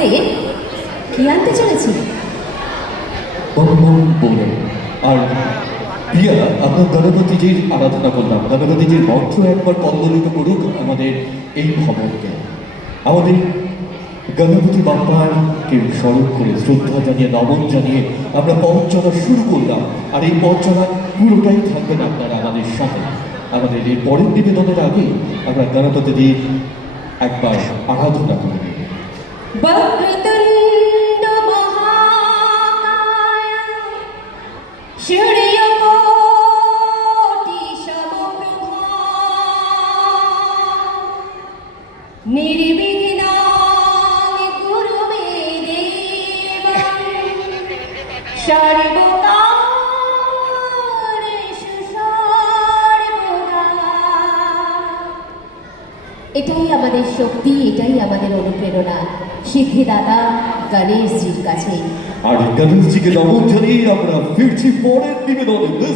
বক্সে কি আনতে চলেছি আর প্রিয়া আমরা গণপতিজির আরাধনা করলাম। গণপতিজির মন্ত্র একবার পল্লবিত করুক আমাদের এই ভবনকে। আমাদের গণপতি বাপ্পাকে স্মরণ করে, শ্রদ্ধা জানিয়ে, নমন জানিয়ে আমরা পথ শুরু করলাম। আর এই পথ চলা পুরোটাই থাকবেন আপনারা আমাদের সাথে। আমাদের এই পরের নিবেদনের আগে আমরা গণপতিজির একবার আরাধনা করে নিই বক্রতুণ্ড মহাকায় সূর্যকোটি সমপ্রভা নির্বিঘ্নাং কুরু এটাই আমাদের শক্তি, এটাই আমাদের অনুপ্রেরণা। সিদ্ধিদাতা গণেশজির কাছে। আর গণেশজিকে নমন জানিয়ে আমরা ফিরছি পরের নিবেদনে।